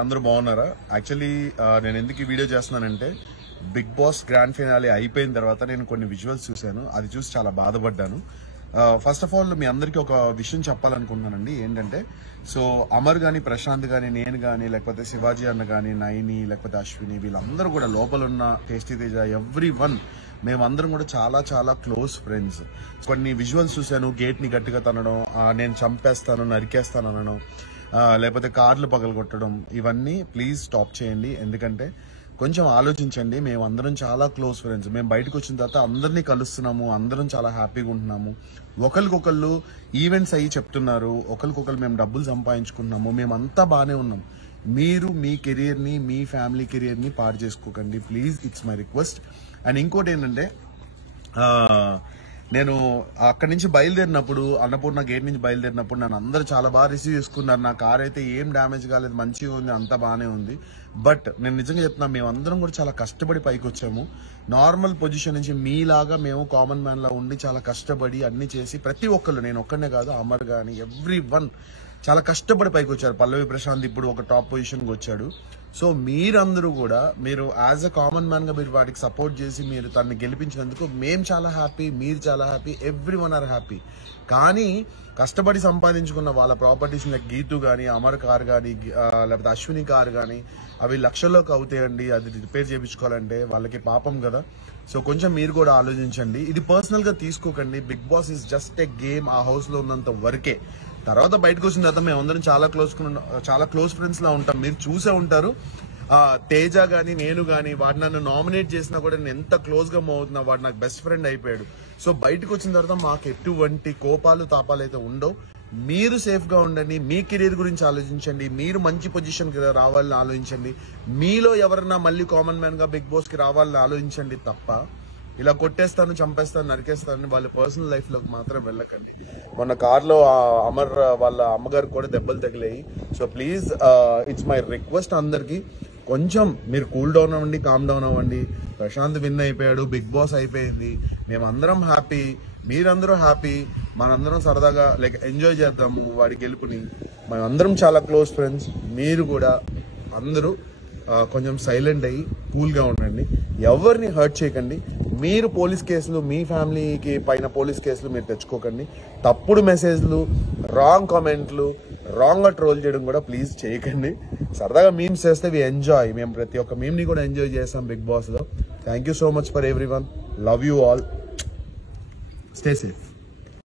అందరూ బాగున్నారా? యాక్చువల్లీ నేను ఎందుకు ఈ వీడియో చేస్తున్నానంటే బిగ్ బాస్ గ్రాండ్ ఫినాలే అయిపోయిన తర్వాత నేను కొన్ని విజువల్స్ చూశాను. అది చూసి చాలా బాధపడ్డాను. ఫస్ట్ ఆఫ్ ఆల్ మీ అందరికీ ఒక విషయం చెప్పాలనుకుంటున్నానండి. ఏంటంటే సో అమర్ గాని, ప్రశాంత్ గాని, నేను గాని, లేకపోతే శివాజీ అన్న గాని, నైని, లేకపోతే అశ్విని, వీళ్ళందరూ కూడా లోపల ఉన్న టేస్టీ తేజ, ఎవ్రీవన్ మేమందరం కూడా చాలా చాలా క్లోజ్ ఫ్రెండ్స్. కొన్ని విజువల్స్ చూశాను. గేట్ ని గట్టిగా తనడం, నేను చంపేస్తాను, నరికేస్తాను అనడం, లేకపోతే కార్లు పగలగొట్టడం, ఇవన్నీ ప్లీజ్ స్టాప్ చేయండి. ఎందుకంటే కొంచెం ఆలోచించండి. మేమందరం చాలా క్లోజ్ ఫ్రెండ్స్. మేము బయటకు వచ్చిన తర్వాత అందరినీ కలుస్తున్నాము, అందరం చాలా హ్యాపీగా ఉంటున్నాము. ఒకరికొకళ్ళు ఈవెంట్స్ అయ్యి చెప్తున్నారు, ఒకరికొకరు మేము డబ్బులు సంపాదించుకుంటున్నాము, మేమంతా బాగానే ఉన్నాం. మీరు మీ కెరియర్ని, మీ ఫ్యామిలీ కెరియర్ని పాడు చేసుకోకండి please. It's my request. And ఇంకోటి ఏంటంటే నేను అక్కడి నుంచి బయలుదేరినప్పుడు, అన్నపూర్ణ గేట్ నుంచి బయలుదేరినప్పుడు నన్ను అందరూ చాలా బాగా రిసీవ్ చేసుకున్నారు. నా కార్ అయితే ఏం డ్యామేజ్ కాలేదు, మంచిగా ఉంది, అంతా బాగానే ఉంది. బట్ నేను నిజంగా చెప్తున్నా, మేమందరం కూడా చాలా కష్టపడి పైకి వచ్చాము. నార్మల్ పొజిషన్ నుంచి మీలాగా మేము కామన్ మ్యాన్ లా ఉండి చాలా కష్టపడి అన్ని చేసి ప్రతి ఒక్కళ్ళు, నేను ఒక్కనే కాదు, అమర్ కానీ ఎవ్రీవన్ చాలా కష్టపడి పైకి వచ్చారు. పల్లవి ప్రశాంత్ ఇప్పుడు ఒక టాప్ పొజిషన్కి వచ్చాడు. సో మీరందరూ కూడా మీరు యాజ్ అ కామన్ మ్యాన్ గా మీరు వాటికి సపోర్ట్ చేసి మీరు తనని గెలిపించినందుకు మేము చాలా హ్యాపీ, మీరు చాలా హ్యాపీ, ఎవ్రీవన్ ఆర్ హ్యాపీ. కానీ కష్టపడి సంపాదించుకున్న వాళ్ళ ప్రాపర్టీస్ లైక్ గీతు కానీ, అమర్ కార్ కానీ, లేకపోతే అశ్విని కార్ కానీ, అవి లక్షల్లోకి అవుతాయండి. అది రిపేర్ చేయించుకోవాలంటే వాళ్ళకి పాపం కదా. సో కొంచెం మీరు కూడా ఆలోచించండి. ఇది పర్సనల్ గా తీసుకోకండి. Bigg Boss is just a game. ఆ హౌస్ లో ఉన్నంత వరకే. తర్వాత బయటకు వచ్చిన తర్వాత మేమందరం చాలా క్లోజ్ ఫ్రెండ్స్ లా ఉంటాం. మీరు చూసే ఉంటారు. తేజ గానీ, నేను గానీ, వాడు నన్ను నామినేట్ చేసినా కూడా నేను ఎంత క్లోజ్ గా మూవ్ అవుతున్నా, వాడు నాకు బెస్ట్ ఫ్రెండ్ అయిపోయాడు. సో బయటకు వచ్చిన తర్వాత మాకు ఎటువంటి కోపాలు తాపాలు అయితే ఉండవు. మీరు సేఫ్ గా ఉండండి. మీ కెరీర్ గురించి ఆలోచించండి. మీరు మంచి పొజిషన్ కి రావాలని ఆలోచించండి. మీలో ఎవరన్నా మళ్ళీ కామన్ మ్యాన్ గా బిగ్ బాస్ కి రావాలని ఆలోచించండి తప్ప ఇలా కొట్టేస్తాను, చంపేస్తాను, నరికేస్తాను వాళ్ళ పర్సనల్ లైఫ్ లోకి మాత్రం వెళ్ళకండి. మొన్న కార్లో అమర్ వాళ్ళ అమ్మగారు కూడా దెబ్బలు తగిలాయి. So please it's my request అందరికి, కొంచెం మీరు కూల్ డౌన్ అవ్వండి, కామ్ డౌన్ అవ్వండి. ప్రశాంత్ విన్ అయిపోయాడు, బిగ్ బాస్ అయిపోయింది, మేమందరం హ్యాపీ, మీరందరూ హ్యాపీ, మనందరం సరదాగా లైక్ ఎంజాయ్ చేద్దాము వాడి గెలుపుని. మేమందరం చాలా క్లోజ్ ఫ్రెండ్స్. మీరు కూడా అందరూ కొంచెం సైలెంట్ అయ్యి కూల్గా ఉండండి. ఎవరిని హర్ట్ చేయకండి. మీరు పోలీస్ కేసులు, మీ ఫ్యామిలీకి పైన పోలీస్ కేసులు మీరు తెచ్చుకోకండి. తప్పుడు మెసేజ్లు, రాంగ్ కామెంట్లు, రాంగ్గా ట్రోల్ చేయడం కూడా ప్లీజ్ చేయకండి. సరదాగా మీమ్స్ చేస్తే వి ఎంజాయ్. మేము ప్రతి ఒక్క మీమ్ని కూడా ఎంజాయ్ చేస్తాం బిగ్ బాస్లో. Thank you so much for everyone. Love you all. Stay safe.